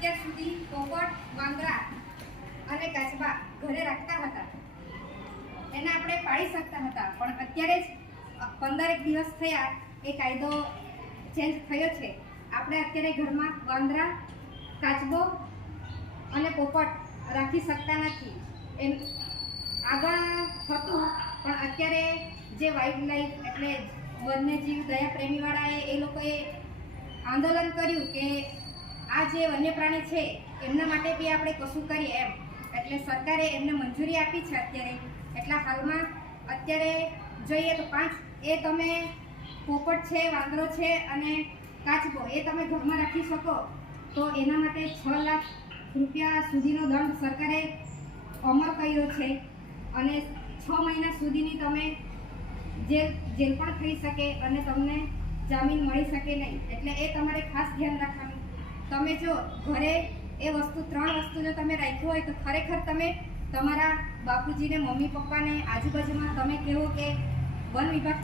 અત્યાર સુધી પોપટ, વાંદરા અને કાચબા ઘરે રાખતા હતા, એને આપણે પાળી શકતા હતા. પણ અત્યારે જ 15 દિવસ થયા એ કાયદો ચેન્જ થયો છે. આપણે અત્યારે ઘરમાં વાંદરા, કાચબો અને પોપટ રાખી શકતા નથી. એમ આગળ હતું, પણ અત્યારે જે વાઇલ્ડ લાઈફ એટલે વન્યજીવ દયા પ્રેમીવાળાએ એ લોકોએ આંદોલન કર્યું કે આ જે વન્ય પ્રાણી છે એમના માટે બી આપણે કશું કરીએ એમ. એટલે સરકારે એમને મંજૂરી આપી છે અત્યારે. એટલા હાલમાં અત્યારે જોઈએ તો 5 એ તમે પોપટ છે, વાંદરો છે અને કાચબો એ તમે ઘરમાં રાખી શકો તો એના માટે 6 લાખ રૂપિયા સુધીનો દંડ સરકારે અમલ કર્યો છે. અને 6 મહિના સુધીની તમે જેલ પણ થઈ શકે અને તમને જામીન મળી શકે નહીં. એટલે એ તમારે ખાસ ધ્યાન રાખવાનું. તમે જો ઘરે એ વસ્તુ 3 વસ્તુ જો તમે રાખ્યું હોય તો ખરેખર તમે તમારા બાપુજીને, મમ્મી પપ્પાને, આજુબાજુમાં તમે કહો કે વન વિભાગ